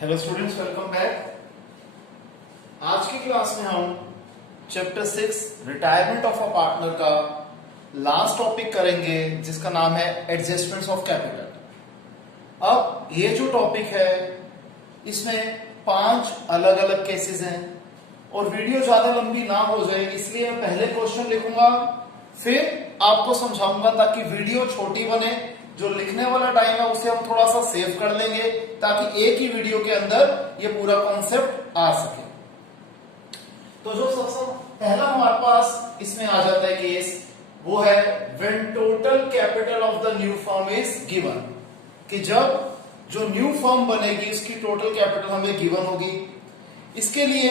Hello students, welcome back. आज की class में हम chapter 6 retirement of a partner का लास्ट टॉपिक करेंगे, जिसका नाम है एडजस्टमेंट्स ऑफ कैपिटल। अब ये जो टॉपिक है इसमें 5 अलग अलग केसेस हैं और वीडियो ज्यादा लंबी ना हो जाए इसलिए मैं पहले क्वेश्चन लिखूंगा, फिर आपको समझाऊंगा ताकि वीडियो छोटी बने। जो लिखने वाला टाइम है उसे हम थोड़ा सा सेव कर लेंगे ताकि एक ही वीडियो के अंदर ये पूरा कॉन्सेप्ट आ सके। तो जो सबसे पहला हमारे पास इसमें आ जाता है केस, वो है when total capital of the new firm is given, कि जब जो न्यू फर्म बनेगी उसकी टोटल कैपिटल हमें गिवन होगी। इसके लिए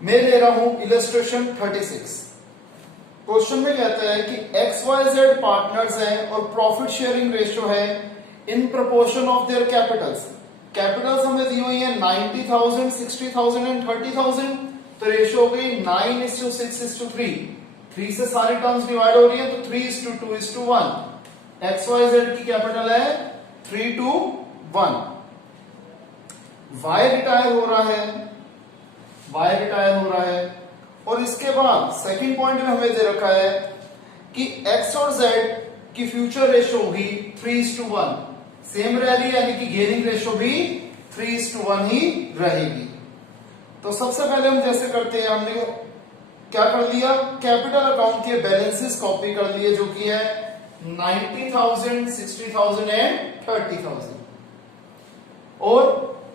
मैं ले रहा हूं इलस्ट्रेशन 36। क्वेश्चन में कहता है कि XYZ पार्टनर्स हैं और प्रॉफिट शेयरिंग रेशियो है in proportion of their Capitals. Capitals हमें दी हुई है 90,000, 60,000 एंड 30,000। तो रेशियो हो गई 9:6:3। 3 से सारी टर्म्स डिवाइड हो रही है तो 3:2:1। XYZ की कैपिटल है 3:1। Y रिटायर हो रहा है और इसके बाद सेकंड पॉइंट में हमें दे रखा है कि X और Z की फ्यूचर रेशियो होगी 3:1। सेम रह रही है, यानी कि गेनिंग रेशियो भी 3:1 ही रहेगी। तो सबसे पहले हम जैसे करते हैं, हमने क्या कर दिया, कैपिटल अकाउंट के बैलेंसेस कॉपी कर लिए, जो कि है 90,000, 60,000 एंड 30,000। और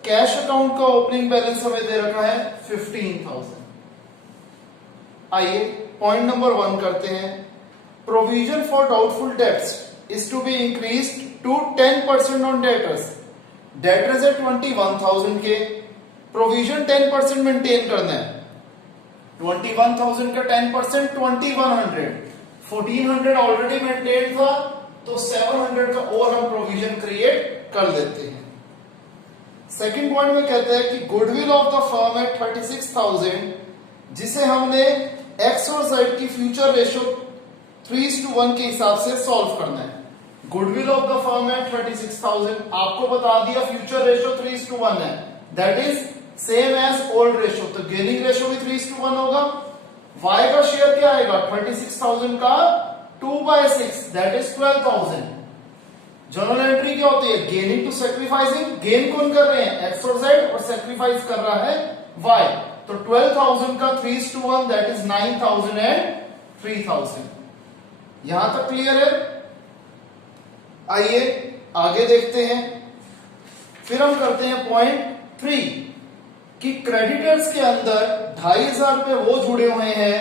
कैश अकाउंट का ओपनिंग बैलेंस हमें दे रखा है 15,000। आइए पॉइंट नंबर 1 करते हैं। Provision for doubtful debts is to be increased to 10% on debtors. Debtors है 21,000 के, प्रोविजन 10% मेंटेन करना है। 21,000 का 10% 2100, 1400 ऑलरेडी मेंटेन था, तो 700 का और हम प्रोविजन क्रिएट कर लेते हैं। सेकंड पॉइंट में कहते हैं कि गुडविल ऑफ द फर्म है 36,000, जिसे हमने X और Z की फ्यूचर रेशियो 3:1 के हिसाब से सॉल्व करना है। गुडविल ऑफ द फर्म है 36,000, आपको बता दिया फ्यूचर रेशियो 3:1 है, that is same as old ratio, तो गेनिंग रेशियो भी 3:1 होगा। Y का शेयर क्या आएगा, 36,000 का 2/6 दैट इज 12,000। जर्नल एंट्री क्या होती है, गेनिंग टू सैक्रिफाइसिंग। गेन कौन कर रहे हैं, X और Z, और सैक्रिफाइस कर रहा है Y। तो 12,000 का 3:1 दैट इज 9,000 एंड 3,000। यहां तक क्लियर है। आइए आगे देखते हैं। फिर हम करते हैं पॉइंट 3 कि क्रेडिटर्स के अंदर 2,500 रुपए वो जुड़े हुए हैं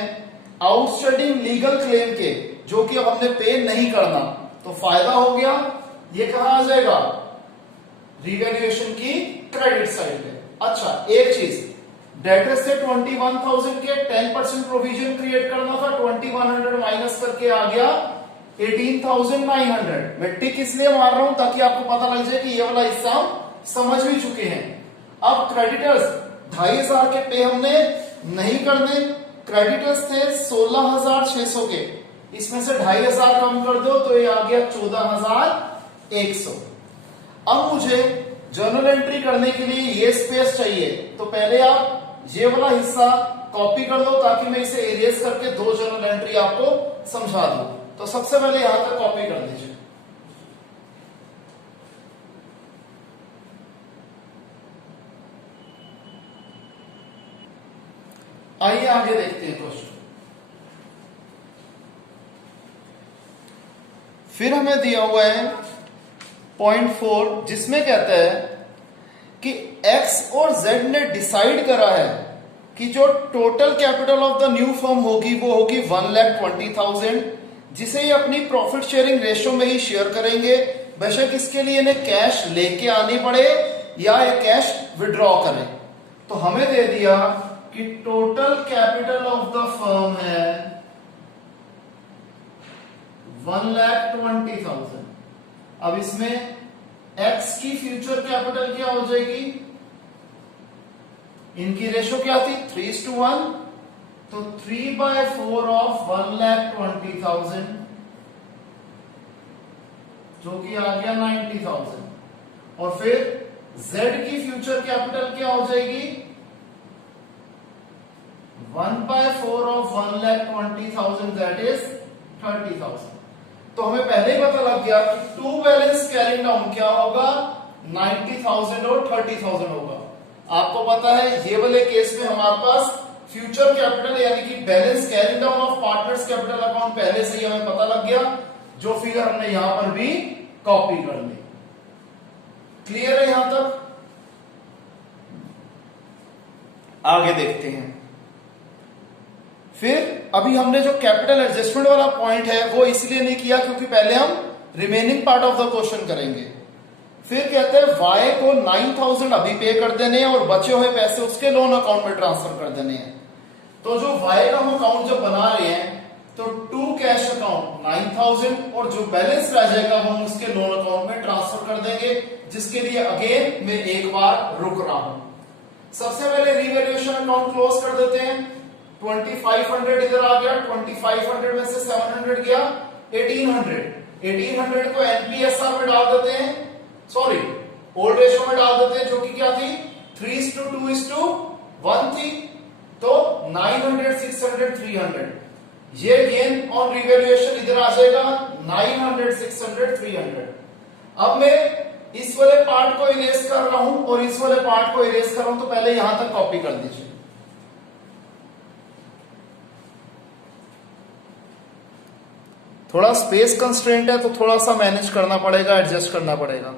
आउटस्टैंडिंग लीगल क्लेम के, जो कि अब हमने पे नहीं करना। तो फायदा हो गया, ये कहां आ जाएगा, रिवैल्यूएशन की क्रेडिट साइड पे। अच्छा एक चीज, डेटर से 21,000 के 10% प्रोविजन क्रिएट करना था, 2100 माइनस करके आ गया 18,900। मैं टिक इसलिए मार रहा हूं ताकि आपको पता लग जाए कि ये वाला हिस्सा हम समझ भी चुके हैं। अब क्रेडिटर्स 2,500 के पे हमने नहीं करने, क्रेडिटर्स थे 16,600 के, इसमें से 2,500 कम कर दो तो ये आ गया 14,100। अब मुझे जर्नल एंट्री करने के लिए ये स्पेस चाहिए, तो पहले आप ये वाला हिस्सा कॉपी कर लो ताकि मैं इसे इरेज करके 2 जर्नल एंट्री आपको समझा दूं। तो सबसे पहले यहां तक कॉपी कर दीजिए। आइए आगे देखते हैं क्वेश्चन। फिर हमें दिया हुआ है पॉइंट 4, जिसमें कहता है कि X और Z ने डिसाइड करा है कि जो total capital of the new firm होगी वो होगी 1,20,000, जिसे ये अपनी प्रॉफिट शेयरिंग रेशियो में ही शेयर करेंगे, बेशक इसके लिए इन्हें कैश लेके आनी पड़े या ये कैश विड्रॉ करें। तो हमें दे दिया कि total capital of the firm है 1,20,000। अब इसमें X की फ्यूचर कैपिटल क्या हो जाएगी, इनकी रेशियो क्या थी 3:1, तो 3/4 ऑफ 1,20,000, जो कि आ गया 90,000। और फिर Z की फ्यूचर कैपिटल क्या हो जाएगी 1/4 ऑफ 1,20,000 दैट इज 30,000। तो हमें पहले ही पता लग गया कि टू बैलेंस कैरिंग डाउन क्या होगा 90,000 और 30,000 होगा। आपको पता है ये वाले केस में हमारे पास फ्यूचर कैपिटल यानी कि balance carrying down of partners capital account पहले से ही हमें पता लग गया, जो फिगर हमने यहां पर भी कॉपी कर ली। क्लियर है यहां तक? आगे देखते हैं। फिर अभी हमने जो कैपिटल एडजस्टमेंट वाला पॉइंट है वो इसलिए नहीं किया क्योंकि पहले हम remaining part of the question करेंगे। फिर कहते हैं वाई को 9,000 अभी पे कर देने हैं और बचे हुए पैसे उसके लोन अकाउंट में ट्रांसफर कर देने हैं। तो जो वाई का हम अकाउंट जब बना रहे हैं तो टू कैश अकाउंट 9,000 और जो बैलेंस रह जाएगा वो हम उसके लोन अकाउंट में ट्रांसफर कर देंगे, जिसके लिए अगेन मैं एक बार रुक रहा हूं। सबसे पहले रिवैल्यूएशन अकाउंट क्लोज कर देते हैं। 2500 इधर आ गया, 2500 में से 700 गया 1800 को एनपीएसआर में डाल देते हैं, सॉरी ओल्ड रेशियो में डाल देते हैं, जो कि क्या थी 3:2:1 थी। तो 900 600 300 ये गेन ऑन रिवैल्यूएशन इधर आ जाएगा 900 600 300। अब मैं इस वाले पार्ट को इरेज कर रहा हूं और इस वाले पार्ट को इरेज कर रहा हूं, तो पहले यहां तक कॉपी कर दीजिए। थोड़ा स्पेस कंस्ट्रेंट है तो थोड़ा सा मैनेज करना पड़ेगा, एडजस्ट करना पड़ेगा।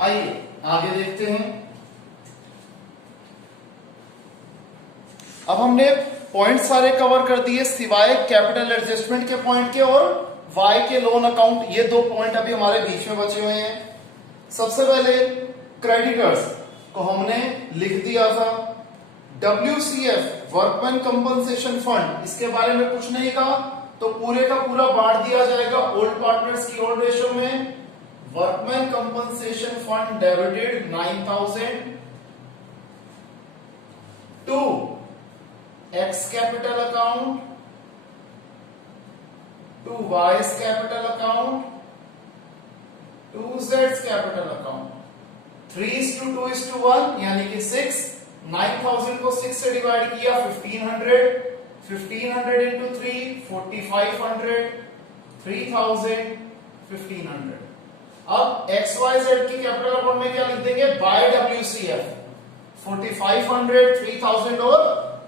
आइए आगे देखते हैं। अब हमने पॉइंट सारे कवर कर दिए सिवाय कैपिटल एडजस्टमेंट के पॉइंट के और वाई के लोन अकाउंट, ये दो पॉइंट अभी हमारे बीच में बचे हुए हैं। सबसे पहले क्रेडिटर्स को हमने लिख दिया था WCF वर्कमैन कंपनसेशन फंड, इसके बारे में कुछ नहीं कहा, तो पूरे का पूरा बांट दिया जाएगा ओल्ड पार्टनर्स की ओल्ड रेशियो में। Workman compensation fund debited 9,000 to X capital account to Y's capital account to z's capital account 3:2:1 यानी कि 6। 9,000 को 6 से डिवाइड किया 1500 इंटू 3 4500 3000 1500। अब XYZ की कैपिटल अकाउंट में क्या लिख देंगे बाय WCF 4500 3000 और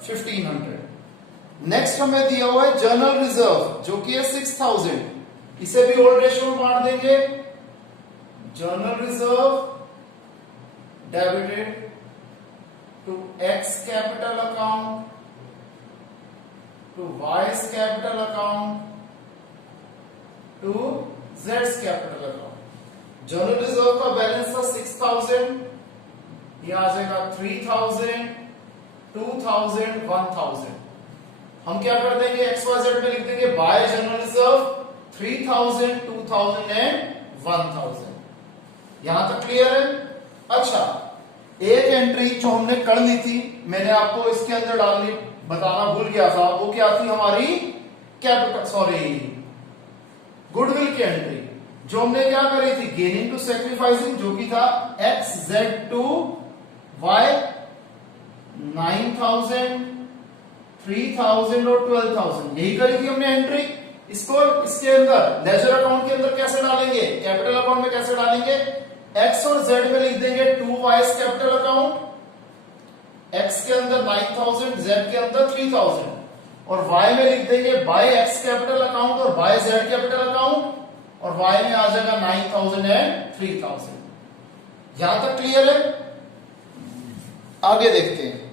1500। नेक्स्ट हमें दिया हुआ है जनरल रिजर्व जो कि है 6,000, इसे भी ओल्ड रेशियो में बांट देंगे। General reserve debited to X capital account to Y's capital account to Z's capital account। General reserve का बैलेंस था 6,000, यह आ जाएगा 3,000 2,000 1,000। हम क्या कर देंगे XYZ में लिख देंगे बाय जनरल रिजर्व 3,000 2,000 एंड 1,000। यहां तक क्लियर है? अच्छा, एक एंट्री जो हमने कर ली थी मैंने आपको इसके अंदर डालनी बताना भूल गया था, वो क्या थी हमारी कैपिटल सॉरी गुडविल की एंट्री, जो हमने क्या करी थी गेनिंग टू सैक्रिफाइसिंग, जो कि था XZ टू Y 9,000 3,000 और 12,000, यही करी थी हमने एंट्री। इसको इसके अंदर लेजर अकाउंट के अंदर कैसे डालेंगे, कैपिटल अकाउंट में कैसे डालेंगे, X और Z में लिख देंगे 2Y's कैपिटल अकाउंट, X के अंदर 9,000 Z के अंदर 3,000 और Y में लिख देंगे बाय X कैपिटल अकाउंट और बाय Z कैपिटल अकाउंट और Y में आ जाएगा 9,000 एंड 3,000। यहां तक क्लियर है? आगे देखते हैं।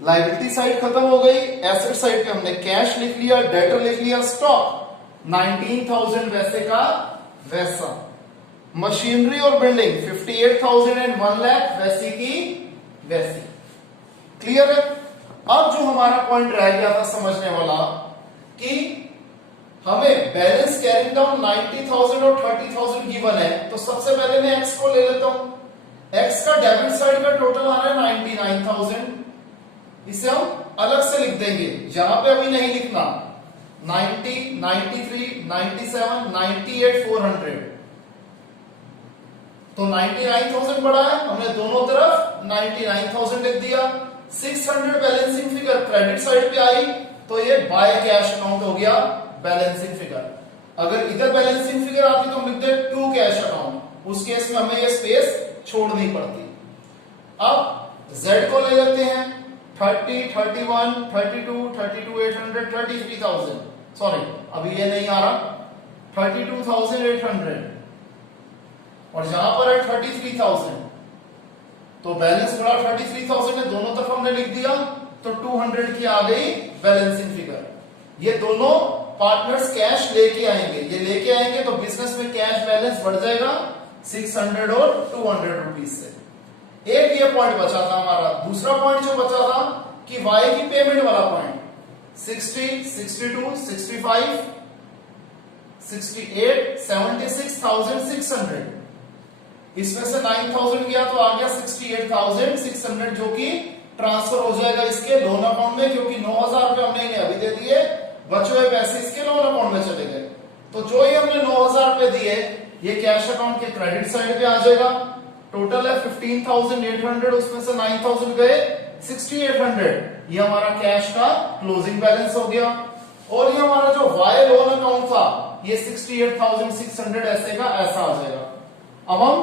लायबिलिटी साइड खत्म हो गई, एसेट साइड पे हमने कैश लिख लिया, डेटर लिख लिया, स्टॉक 19,000 वैसे का वैसा, मशीनरी और बिल्डिंग 58,000 एंड 1 लाख वैसी की वैसी। क्लियर है? अब जो हमारा पॉइंट रह गया था समझने वाला कि हमें बैलेंस कैरिंग डाउन 90,000 और 30,000 गिवन है, तो सबसे पहले मैं एक्स को ले लेता हूं। एक्स का डेबिट साइड का टोटल आ रहा है 99,000, इसे हम अलग से लिख देंगे, यहां पे अभी नहीं लिखना। 90, 93, 97, 98, 400। तो 99,000 बढ़ा है, हमने दोनों तरफ 99,000 लिख दिया। 600 बैलेंसिंग फिगर क्रेडिट साइड पे आई तो ये बाय कैश अकाउंट हो गया बैलेंसिंग फिगर। अगर इधर बैलेंसिंग फिगर आती तो हम लिखते टू कैश अकाउंट, उस केस में हमें ये स्पेस छोड़नी पड़ती। अब Z को ले लेते हैं 30, 31, 32, 32,800, 33,000, सॉरी अभी ये नहीं आ रहा, 32,800 और यहां पर है 33,000, तो बैलेंस बढ़ा 33,000 है, दोनों तरफ हमने लिख दिया तो 200 की आ गई बैलेंसिंग फिगर। ये दोनों पार्टनर्स कैश लेके आएंगे, ये लेके आएंगे तो बिजनेस में कैश बैलेंस बढ़ जाएगा 600 और 200 रुपीज से। एक ये पॉइंट बचा था हमारा। दूसरा पॉइंट जो बचा था कि वाई की पेमेंट वाला पॉइंट 60, 62, 65, 68, 76,600, इसमें से 9,000 गया तो आ गया 68,600 जो कि ट्रांसफर हो जाएगा इसके लोन अकाउंट में, क्योंकि 9,000 रुपए हमने इन्हें अभी दे दिए, बचे हुए पैसे इसके लोन अकाउंट में चले गए। तो जो ही हमने 9,000 रुपए दिए ये कैश अकाउंट के क्रेडिट साइड पे आ जाएगा। टोटल है 15,800, उसमें से 9,000 गए 6,800, ये हमारा कैश का क्लोजिंग बैलेंस हो गया। और ये हमारा जो वाई लोन अकाउंट था ये 68,600 ऐसे का ऐसा आ जाएगा। अब हम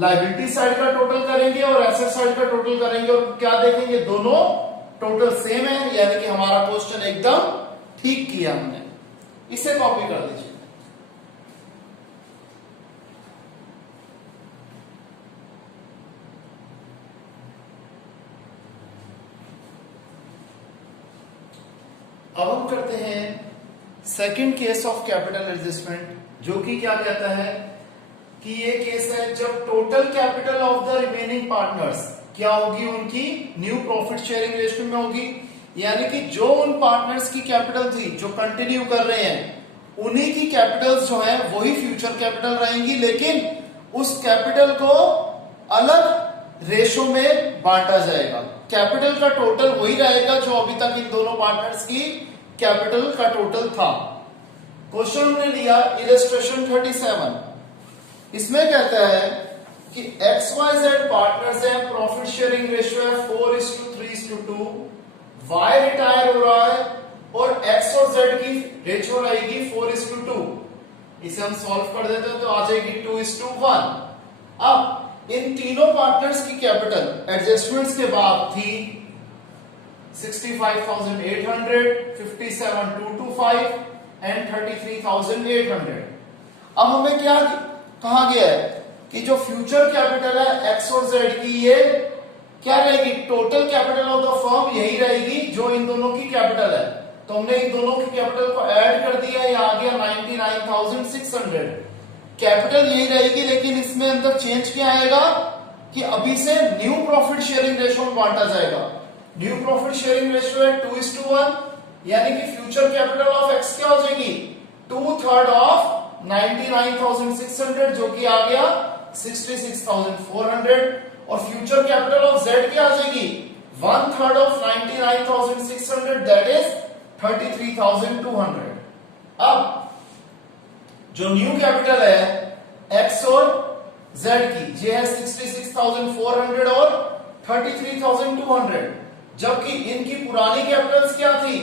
लायबिलिटी साइड का टोटल करेंगे और एसेट साइड का टोटल करेंगे और क्या देखेंगे, दोनों टोटल सेम है, यानी कि हमारा क्वेश्चन एकदम ठीक किया हमने। इसे कॉपी कर दीजिए। अब हम करते हैं second case of capital adjustment, जो कि क्या कहता है कि ये केस है जब total capital of the remaining partners क्या होगी, उनकी न्यू प्रॉफिट शेयरिंग रेशियो में होगी। यानी कि जो उन पार्टनर्स की कैपिटल थी जो कंटिन्यू कर रहे हैं, उन्हीं की कैपिटल्स जो है वही फ्यूचर कैपिटल रहेंगी, लेकिन उस कैपिटल को अलग रेशो में बांटा जाएगा। कैपिटल का टोटल वही रहेगा जो अभी तक इन दोनों पार्टनर्स की कैपिटल का टोटल था। क्वेश्चन हमने लिया इलस्ट्रेशन 37, इसमें कहता है कि XYZ पार्टनर्स हैं, प्रॉफिट शेयरिंग रेशियो है 4:3:2, Y रिटायर हो रहा है और X और Z की रेशियो रहेगी 4:2। इसे हम सॉल्व कर देते हैं तो आ जाएगी 2:1। अब इन तीनों पार्टनर्स की कैपिटल एडजस्टमेंट्स के बाद थी 65,800, 57,225 एंड 33,800। अब हमें क्या कहा गया है कि जो फ्यूचर कैपिटल है एक्स और जेड की, ये क्या रहेगी, total capital of the firm यही रहेगी जो इन दोनों की कैपिटल है। तो हमने इन दोनों की कैपिटल को ऐड कर दिया, ये आ गया 99,600। कैपिटल यही रहेगी, लेकिन इसमें अंदर चेंज क्या आएगा कि अभी से न्यू प्रॉफिट शेयरिंग रेशियो में बांटा जाएगा। न्यू प्रॉफिट शेयरिंग रेशियो है 2:1, यानी कि फ्यूचर कैपिटल ऑफ एक्स क्या हो जाएगी 2/3 ऑफ 99,600 जो कि आ गया 66,400, और फ्यूचर कैपिटल ऑफ जेड क्या आ जाएगी 1/3 ऑफ 99,600 दैट इज 33,200। अब जो न्यू कैपिटल है एक्स और जेड की ये है 66,400 और 33,200, जबकि इनकी पुरानी कैपिटल्स क्या थी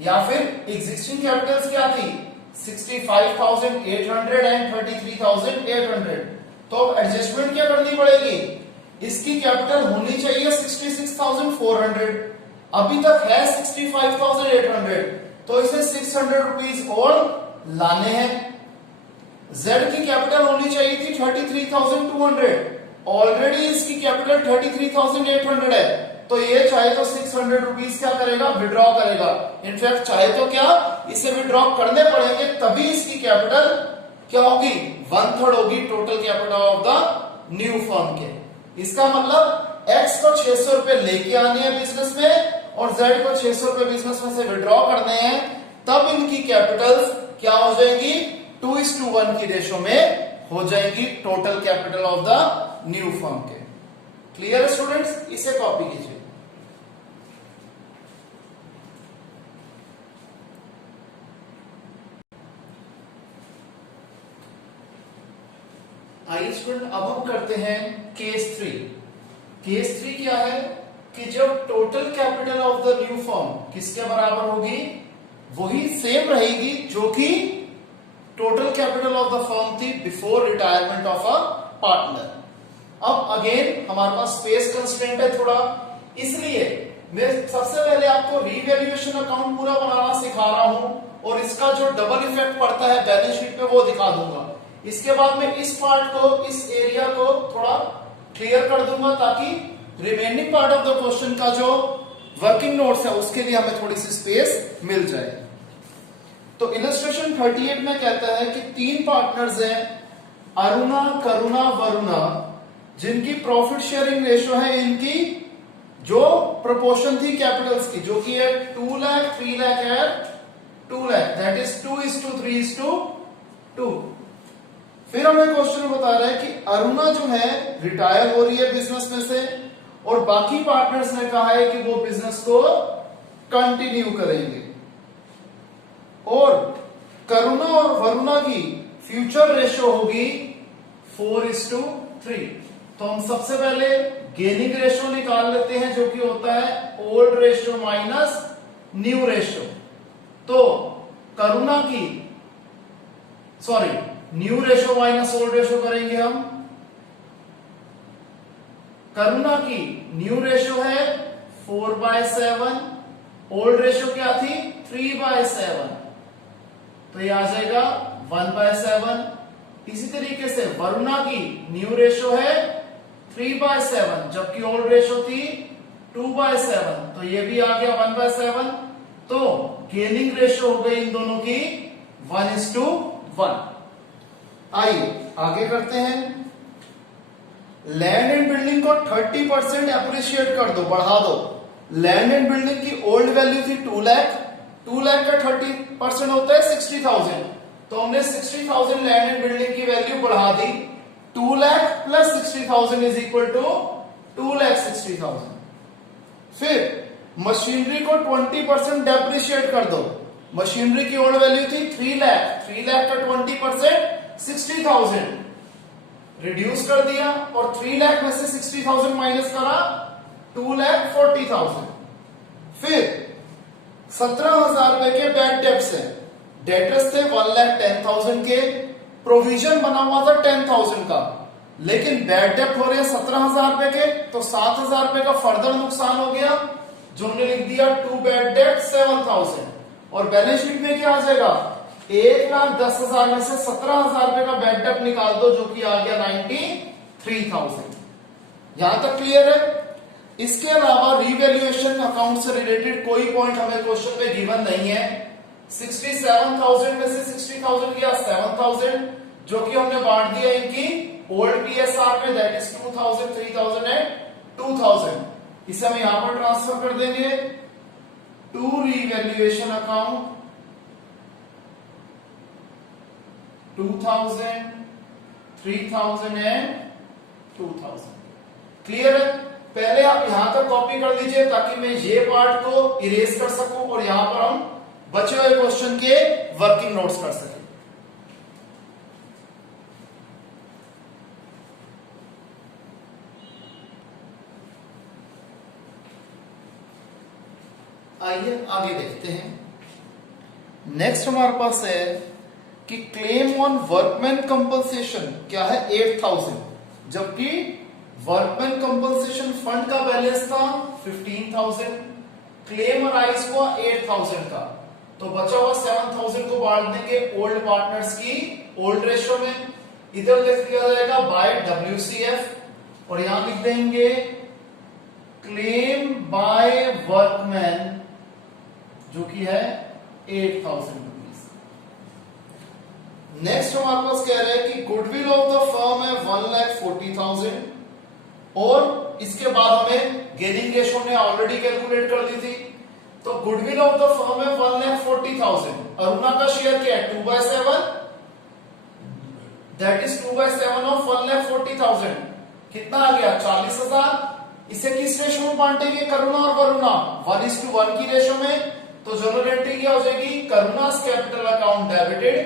या फिर एग्जिस्टिंग कैपिटल्स क्या थी 65,800 एंड 33,800। तो अब एडजस्टमेंट क्या करनी पड़ेगी, इसकी कैपिटल होनी चाहिए 66,400, अभी तक है 65,800, तो इसे 600 रुपीज और लाने हैं। जेड की कैपिटल होनी चाहिए थी 33,200, ऑलरेडी इसकी कैपिटल 33,800 है, तो ये चाहे तो 600 रुपीज क्या करेगा विड्रॉ करेगा। इनफैक्ट चाहे तो क्या इसे विड्रॉ करने पड़ेंगे, तभी इसकी कैपिटल क्या होगी 1/3 होगी total capital of the new firm के। इसका मतलब एक्स को 600 रुपए लेके आने हैं बिजनेस में और जेड को 600 रुपए बिजनेस में से विड्रॉ करने हैं, तब इनकी कैपिटल्स क्या हो जाएगी 2:1 की रेशो में हो जाएगी total capital of the new firm के। क्लियर स्टूडेंट्स, इसे कॉपी कीजिए। आइए स्टूडेंट, अब हम करते हैं केस 3। केस 3 क्या है कि जब total capital of the new firm किसके बराबर होगी, वही सेम रहेगी जो कि total capital of the firm थी before retirement of a partner. अब अगेन हमारे पास स्पेस कंस्ट्रेंट है थोड़ा, इसलिए मैं सबसे पहले आपको रीवैल्यूएशन अकाउंट पूरा बनाना सिखा रहा हूं और इसका जो डबल इफेक्ट पड़ता है बैलेंस शीट पे वो दिखा दूंगा। इसके बाद में इस पार्ट को, इस एरिया को थोड़ा क्लियर कर दूंगा ताकि remaining part of the question का जो वर्किंग नोट्स है उसके लिए हमें थोड़ी सी स्पेस मिल जाए। तो इलस्ट्रेशन 38 में कहता है कि 3 पार्टनर्स हैं, अरुणा, करुणा, वरुणा, जिनकी प्रॉफिट शेयरिंग रेशियो है, इनकी जो प्रोपोर्शन थी कैपिटल्स की, जो कि है 2 लाख, 3 लाख है 2 लाख, दैट इज 2:3:2। फिर हमें क्वेश्चन बता रहा है कि अरुणा जो है रिटायर हो रही है बिजनेस में से और बाकी पार्टनर्स ने कहा है कि वो बिजनेस को कंटिन्यू करेंगे, और करुणा और वरुणा की फ्यूचर रेशियो होगी 4:3। तो हम सबसे पहले गेनिंग रेशियो निकाल लेते हैं जो कि होता है old ratio minus new ratio. तो करुणा की new ratio minus old ratio करेंगे हम। करुणा की न्यू रेशियो है 4/7, ओल्ड रेशियो क्या थी 3/7, तो ये आ जाएगा 1/7। इसी तरीके से वरुणा की न्यू रेशियो है 3/7 जबकि ओल्ड रेशियो थी 2/7, तो ये भी आ गया 1/7। तो गेनिंग रेशियो हो गई इन दोनों की 1:1। आइए आगे करते हैं। लैंड एंड बिल्डिंग को 30% अप्रिशिएट कर दो, बढ़ा दो। लैंड एंड बिल्डिंग की ओल्ड वैल्यू थी 2 लाख, 2 लाख का 30% होता है 60,000, तो हमने 60,000 लैंड एंड बिल्डिंग की वैल्यू बढ़ा दी। 2 lakh plus 60,000 is equal to 2,60,000। फिर मशीनरी को 20% डेप्रिशिएट कर दो। मशीनरी की ओल्ड वैल्यू थी 3 लाख, 3 लाख का 20% 60,000 रिड्यूस कर दिया और 3 लाख में से 60,000 माइनस करा 2,40,000। फिर 17,000 रुपए के बैड डेब्ट्स है, डेटर्स थे 1,10,000 के, प्रोविजन बना हुआ था 10,000 का, लेकिन बैड डेब्ट हो रहे हैं 17,000 रुपए के, तो 7,000 रुपए का फर्दर नुकसान हो गया जो हमने लिख दिया 2 बैड डेब्ट 7,000। और बैलेंस शीट में क्या आ जाएगा 1,10,000 में से 17,000 रुपए का बैड डेब्ट निकाल दो जो कि आ गया 93,000। यहां तक क्लियर है। इसके अलावा रिवैल्यूएशन अकाउंट से रिलेटेड कोई पॉइंट हमें क्वेश्चन में गिवन नहीं है। 67,000 में से 60,000 किया 7,000 जो कि हमने बांट दिया इनकी ओल्ड पीएसआर में, दैट इज 2,000, 3,000 एंड 2,000। इसे हम यहां पर ट्रांसफर कर देंगे to revaluation account 2,000, 3,000 and 2,000। Clear है। पहले आप यहां तक कॉपी कर लीजिए ताकि मैं ये पार्ट को इरेज कर सकूं और यहां पर हम बचे हुए क्वेश्चन के वर्किंग नोट्स कर सकें। आइए आगे देखते हैं। नेक्स्ट हमारे पास है कि क्लेम ऑन वर्कमैन कंपनसेशन क्या है 8,000, जबकि वर्कमैन कंपनसेशन फंड का बैलेंस था 15,000, क्लेम अराइज हुआ 8,000 का, तो बचा हुआ 7,000 को बांट देंगे ओल्ड पार्टनर्स की ओल्ड रेशियो में। इधर लिख दिया जाएगा बाय WCF और यहां लिख देंगे क्लेम बाय वर्कमैन जो कि है 8,000 रुपीज। नेक्स्ट हमारे पास कह रहे हैं कि गुडविल ऑफ द फर्म है 1,40,000 और इसके बाद हमें गेनिंग रेशियो ने ऑलरेडी कैलकुलेट कर दी थी, तो गुडविल ऑफ द फर्म है 1,40,000। अरुणा का शेयर क्या है 2/7, दैट इज 2/7 ऑफ 1,40,000, कितना आ गया 40,000। इसे किस रेशियो में बांटेंगे करुणा और वरुणा 1:1 की रेशियो में, तो जनरल एंट्री क्या हो जाएगी Karuna's capital account debited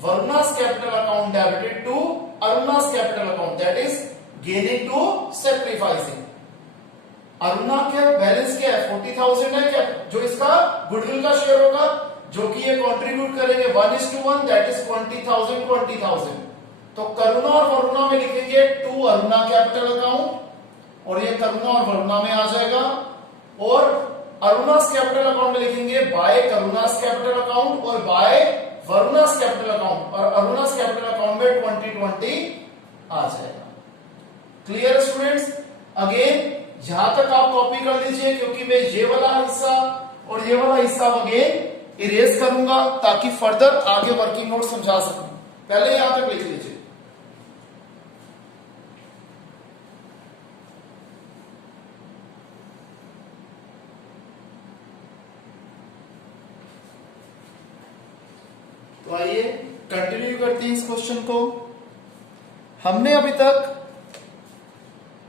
Varuna's capital account debited to Aruna's capital account, that is gaining to sacrificing. Aruna के बैलेंस क्या है 40,000 है क्या, जो इसका गुडविल का शेयर होगा, जो कि ये कंट्रीब्यूट करेंगे 1:1, दैट इज 20,000. तो करुणा और वरुणा में लिखेंगे टू अरुणा कैपिटल अकाउंट, और ये करुणा और वरुणा में आ जाएगा, और अरुणास कैपिटल अकाउंट में लिखेंगे बाय करुणास कैपिटल अकाउंट और बाय वरुणास कैपिटल अकाउंट, और अरुणास कैपिटल अकाउंट में 2020 आ जाएगा. Clear students? अगेन जहां तक आप कॉपी कर लीजिए, क्योंकि मैं ये वाला हिस्सा और ये वाला हिस्सा अगेन इरेज करूंगा ताकि फर्दर आगे वर्किंग नोट समझा सकूं. पहले यहां तक लिख लीजिए. तो आइए कंटिन्यू करते हैं इस क्वेश्चन को. हमने अभी तक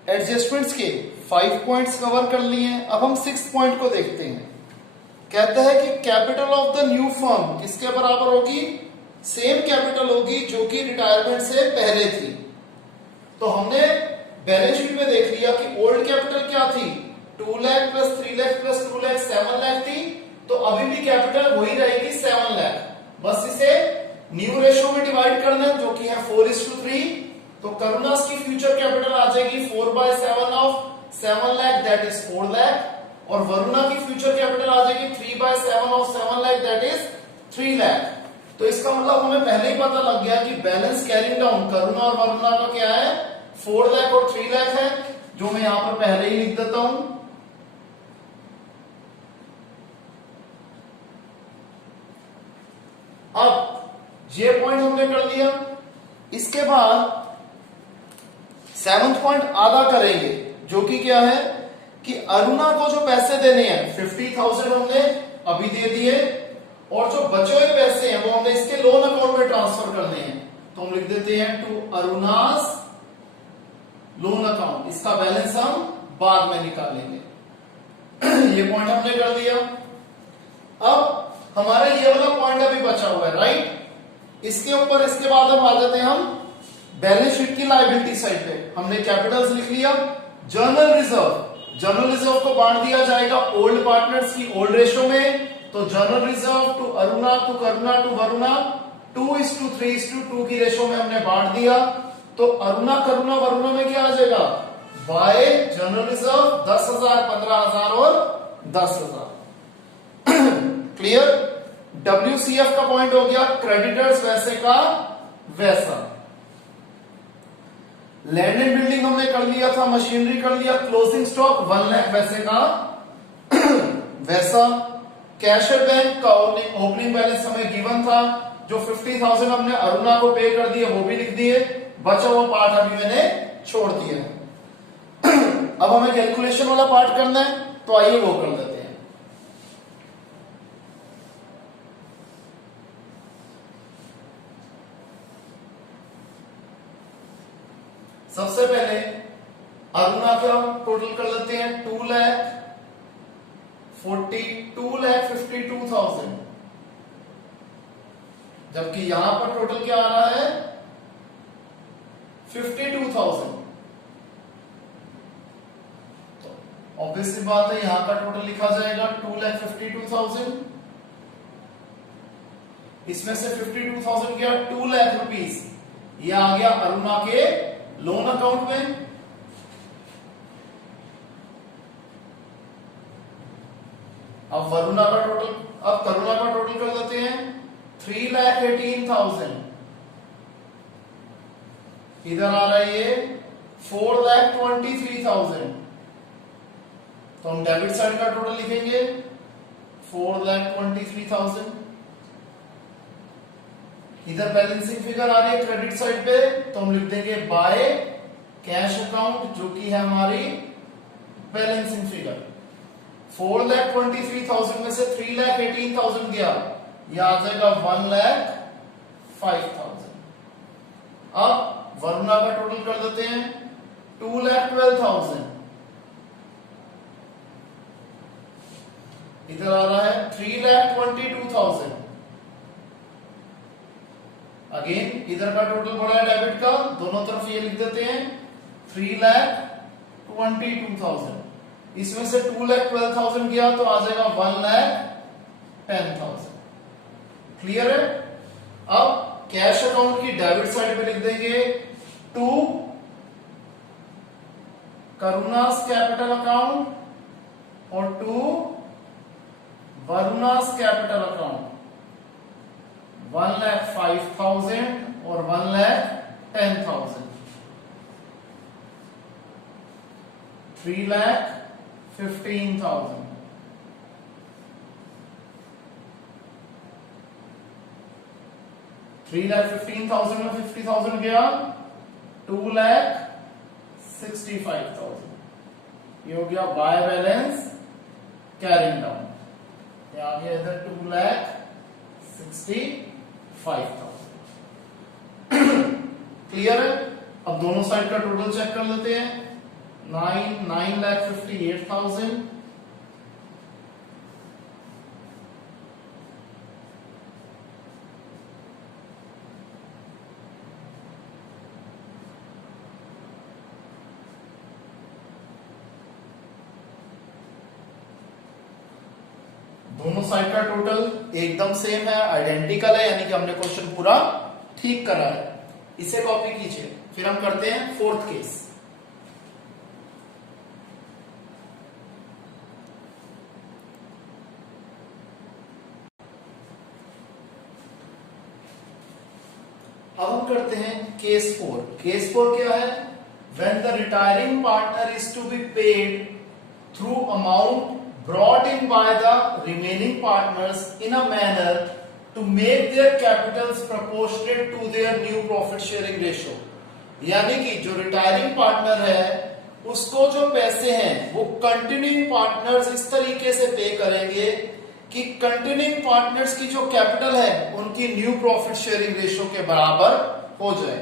एडजस्टमेंट्स के 5 पॉइंट्स कवर कर लिए हैं. अब हम 6 पॉइंट को देखते हैं. कहता है कि capital of the new firm किसके बराबर होगी? सेम कैपिटल होगी जो कि रिटायरमेंट से पहले थी. तो हमने बैलेंस शीट में देख लिया कि ओल्ड कैपिटल क्या थी, 2 लाख प्लस 3 लाख प्लस 2 लाख 7 लाख थी. तो अभी भी कैपिटल वही रहेगी 7 लाख. बस इसे न्यू रेशियो में डिवाइड करना है जो कि है 4:3. तो करुणास की फ्यूचर कैपिटल आ जाएगी 4/7 of 7 lakh, that is 4 lakh, और वरुणा की फ्यूचर कैपिटल आ जाएगी 3/7 of 7 lakh, that is 3 lakh. तो इसका मतलब हमें पहले ही पता लग गया कि बैलेंस कैरिंग डाउन करुणा और वरुणा का क्या है, 4 लाख और 3 लाख है, जो मैं यहां पर पहले ही लिख देता हूं. अब ये पॉइंट हमने कर लिया. इसके बाद 7th पॉइंट आधा करेंगे, जो कि क्या है कि अरुणा को जो पैसे देने हैं 50,000 हमने अभी दे दिए, और जो बचे हुए पैसे हैं वो हमने इसके लोन अकाउंट में ट्रांसफर करने हैं. तो हम लिख देते हैं टू अरुणास लोन अकाउंट. इसका बैलेंस हम बाद में निकालेंगे. ये पॉइंट हमने कर दिया. अब हमारा ये वाला पॉइंट अभी बचा हुआ है, राइट? इसके ऊपर इसके बाद हम आ जाते हैं हम बैलेंस शीट की लायबिलिटी साइड पे. हमने कैपिटल्स लिख लिया. जर्नल रिजर्व को बांट दिया जाएगा ओल्ड पार्टनर्स की ओल्ड रेशो में. तो general reserve to Aruna to Karuna to Varuna 2:3:2 की रेशो में हमने बांट दिया. तो अरुणा करुणा वरुणा में क्या आ जाएगा, बाय जर्नल रिजर्व 10,000, 15,000 और 10,000. क्लियर? WCF का पॉइंट हो गया क्रेडिटर्स वैसे का वैसा. लैंड एंड बिल्डिंग हमने कर लिया था, मशीनरी कर लिया. क्लोजिंग स्टॉक 1 लाख वैसे का वैसा. कैश एट बैंक का ओपनिंग बैलेंस हमें गिवन था, जो 50,000 हमने अरुणा को पे कर दिए वो भी लिख दिए. बचा हुआ पार्ट अभी मैंने छोड़ दिया. अब हमें कैलकुलेशन वाला पार्ट करना है, तो आइए वो कर लेते हैं. सबसे पहले अरुणा का टोटल कर लेते हैं 2,52,52,000, जबकि यहां पर टोटल क्या आ रहा है 52,000. तो ऑब्वियसली बात है यहां का टोटल लिखा जाएगा 2,52,000. इसमें से 52,000 गया 2 लाख रुपीस, ये आ गया अरुणा के लोन अकाउंट में. अब वरुणा का टोटल, अब करुणा का टोटल कर देते हैं 3,18,000. इधर आ रहा है ये 4,23,000. तो हम डेबिट साइड का टोटल लिखेंगे 4,23,000. इधर बैलेंसिंग फिगर आ रही है क्रेडिट साइड पे, तो हम लिख देंगे बाय कैश अकाउंट, जो कि है हमारी बैलेंसिंग फिगर. 4,23,000 में से 3,18,000 गया, यह आ जाएगा 1,05,000. अब वरुणा का टोटल कर देते हैं 2,12,000. इधर आ रहा है 3,22,000. अगेन इधर का टोटल बढ़ा है डेबिट का, दोनों तरफ ये लिख देते हैं 3,22,000। इसमें से 2,12,000 गया तो आ जाएगा 1,10,000। क्लियर है? अब कैश अकाउंट की डेबिट साइड पे लिख देंगे टू करुणास कैपिटल अकाउंट और टू वरुणास कैपिटल अकाउंट 1,05,000 और 1,10,000। 3,15,000। 3,15,000 में 50,000 गया, 2,65,000। ये हो गया बाय बैलेंस कैरिंग डाउन। ये आ गया इधर 2,65,000। क्लियर है? अब दोनों साइड का टोटल चेक कर लेते हैं। 9,58,000 दोनों साइड का टोटल एकदम सेम है, आइडेंटिकल है, यानी कि हमने क्वेश्चन पूरा ठीक करा है। इसे कॉपी कीजिए। फिर हम करते हैं फोर्थ केस। अब हम करते हैं केस 4। केस 4 क्या है? When the retiring partner is to be paid through amount brought in by the remaining partners in a manner to make their capitals proportionate to their new profit sharing ratio। यानी कि जो retiring partner है उसको जो पैसे हैं वो continuing partners इस तरीके से पे करेंगे कि कंटिन्यूइंग पार्टनर्स की जो कैपिटल है उनकी न्यू प्रॉफिट शेयरिंग रेशियो के बराबर हो जाए।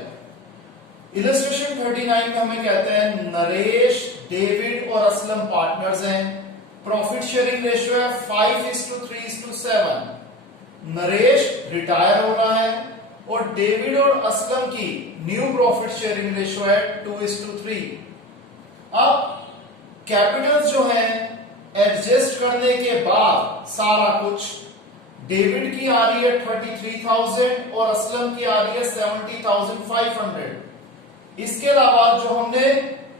इलस्ट्रेशन 39 में हमें कहते हैं नरेश, डेविड और असलम पार्टनर्स हैं। प्रॉफिट शेयरिंग रेशियो है 5:3:7। नरेश रिटायर हो रहा है और डेविड और असलम की न्यू प्रॉफिट शेयरिंग रेशियो है 2:3। अब कैपिटल्स जो है एडजस्ट करने के बाद सारा कुछ डेविड की आ रही है 33,000 और असलम की आ रही है 70,500। इसके अलावा जो हमने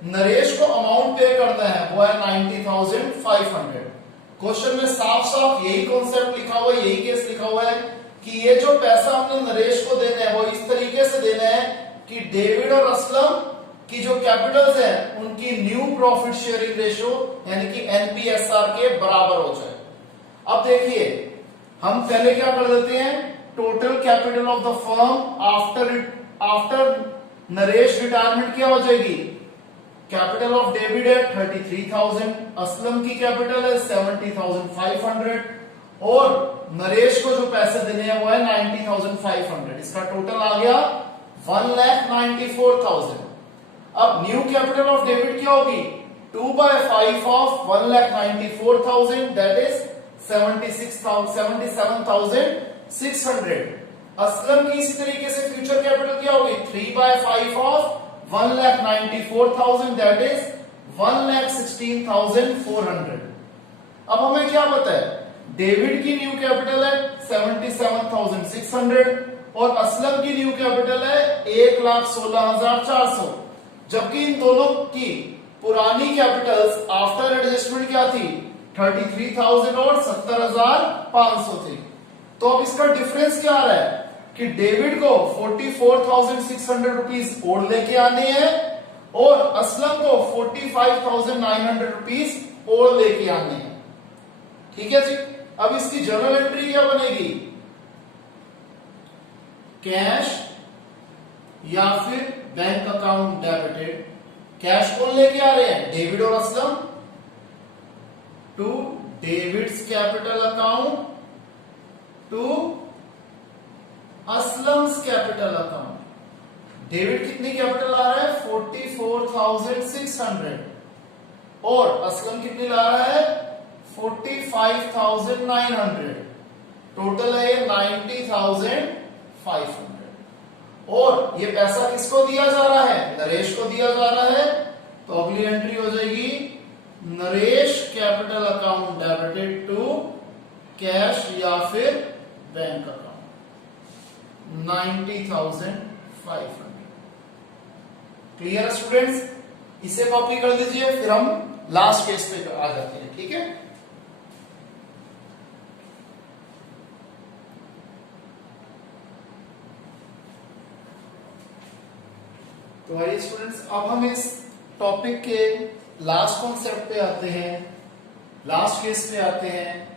नरेश को अमाउंट पे करना है वो है 90,500। क्वेश्चन में साफ साफ यही कॉन्सेप्ट लिखा हुआ है, यही केस लिखा हुआ है कि ये जो पैसा हमने नरेश को देना है वो इस तरीके से देना है कि डेविड और असलम की जो कैपिटल्स है उनकी न्यू प्रॉफिट शेयरिंग रेशियो यानी कि एनपीएसआर के बराबर हो जाए। अब देखिए हम पहले क्या कर देते हैं, total capital of the firm after Naresh retirement क्या हो जाएगी? कैपिटल ऑफ डेविड है 33,000, असलम की कैपिटल है 70,500 और नरेश को जो पैसे देने हैं वो है 90,500। इसका टोटल आ गया 1,94,000। अब न्यू कैपिटल ऑफ डेबिट क्या होगी? 2/5 ऑफ 1,94,000 दैट इज 77,600। असलम की इसी तरीके से फ्यूचर कैपिटल क्या होगी? 3/5 ऑफ 1,94,000 दैट इज 1,16,400। अब हमें क्या पता है? डेविड की न्यू कैपिटल है 77,600 और असलम की न्यू कैपिटल है 1,16,400, जबकि इन दोनों की पुरानी कैपिटल्स आफ्टर एडजस्टमेंट क्या थी? 33,000 और 70,500 थी। तो अब इसका डिफरेंस क्या आ रहा है कि डेविड को 44,600 रुपीज और लेके आने हैं और असलम को 45,900 रुपीज और लेके आने हैं। ठीक है जी। अब इसकी जर्नल एंट्री क्या बनेगी? कैश या फिर बैंक अकाउंट डेबिटेड। कैश कौन लेके आ रहे हैं? डेविड और Aslam. To David's capital account to Aslam's capital account. David कितनी कैपिटल ला रहा है? 44,600 और असलम कितनी ला रहा है? 45,900। टोटल है 90,500। और ये पैसा किसको दिया जा रहा है, नरेश को दिया जा रहा है, तो अगली एंट्री हो जाएगी Naresh capital account debited to cash या फिर बैंक अकाउंट 90,500। क्लियर है स्टूडेंट्स, इसे कॉपी कर लीजिए, फिर हम लास्ट केस पे आ जाते हैं, ठीक है। तो आइए स्टूडेंट्स, अब हम इस टॉपिक के लास्ट कॉन्सेप्ट पे आते हैं, लास्ट केस पे आते हैं,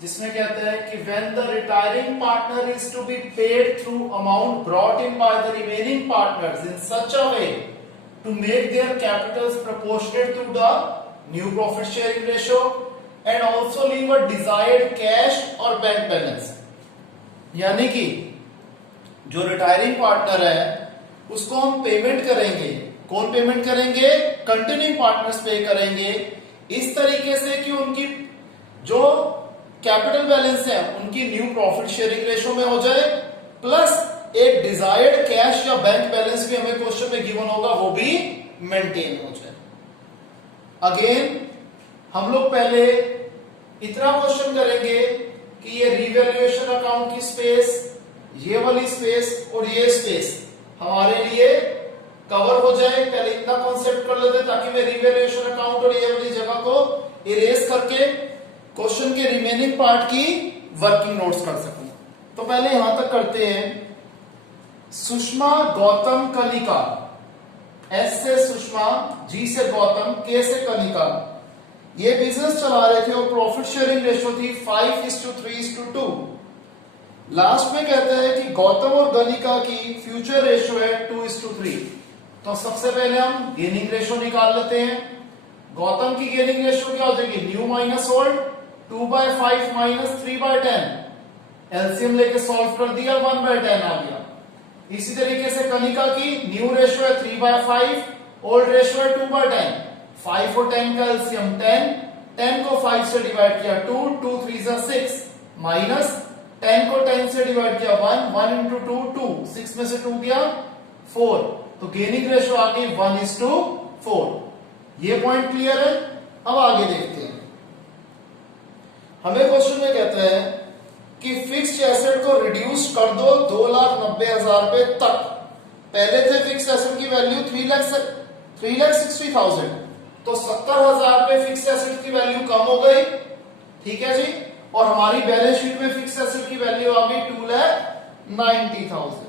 जिसमें कहता है कि when the retiring partner is to be paid through amount brought in by the remaining partners in such a way to make their capitals proportionate to the new profit sharing ratio and also leave a desired cash और bank balance. यानी कि जो retiring partner है उसको हम payment करेंगे, कौन payment करेंगे, कंटिन्यूइंग पार्टनर्स पे करेंगे, इस तरीके से कि उनकी जो कैपिटल बैलेंस है उनकी न्यू प्रॉफिट शेयरिंग रेशियो में हो जाए, प्लस एक डिजायर्ड कैश या बैंक बैलेंस भी हमें क्वेश्चन में गिवन होगा, वो भी मेंटेन हो जाए। अगेन हम लोग पहले इतना क्वेश्चन करेंगे कि ये रिवैल्यूएशन अकाउंट की स्पेस, ये वाली स्पेस और ये स्पेस हमारे लिए कवर हो जाए। पहले इतना कॉन्सेप्ट कर लेते ताकि मैं रिवैल्यूएशन अकाउंट और ये वाली जगह को इरेज करके क्वेश्चन के रिमेनिंग पार्ट की वर्किंग नोट्स कर सकूं। तो पहले यहां तक करते हैं। सुषमा गौतम कनिका, एस से सुषमा, जी से गौतम, के से कनिका, ये बिजनेस चला रहे थे और प्रॉफिट शेयरिंग रेशियो थी 5:3:2। लास्ट में कहता है कि गौतम और गनिका की फ्यूचर रेशियो है 2:3। तो सबसे पहले हम गेनिंग रेशियो निकाल लेते हैं। गौतम की गेनिंग रेशियो क्या हो जाएगी, new minus old, 2/5 minus 3/10, LCM लेके सॉल्व कर दिया, 1/10 आ गया। इसी तरीके से कनिका की न्यू रेशियो है 3/5, ओल्ड रेशियो है 2/10, 5 और 10 का एलसीएम 10, 10 को 5 से डिवाइड किया 2, 2 3 जा 6, माइनस 10 को 10 से डिवाइड किया 1, 1 इंटू 2 2, 6 में से 2 गया 4, तो गेनिंग रेशियो आ गई 1:4। ये पॉइंट क्लियर है। अब आगे देखते हैं। हमें क्वेश्चन में कहता है कि फिक्स्ड एसेट को रिड्यूस कर दो 2,90,000 रुपए तक। पहले थे फिक्स्ड एसेट की वैल्यू 3,60,000, तो 70,000 रुपए फिक्स्ड एसेट की वैल्यू कम हो गई, ठीक है जी। और हमारी बैलेंस शीट में फिक्स्ड एसेट की वैल्यू आ गई 2,90,000।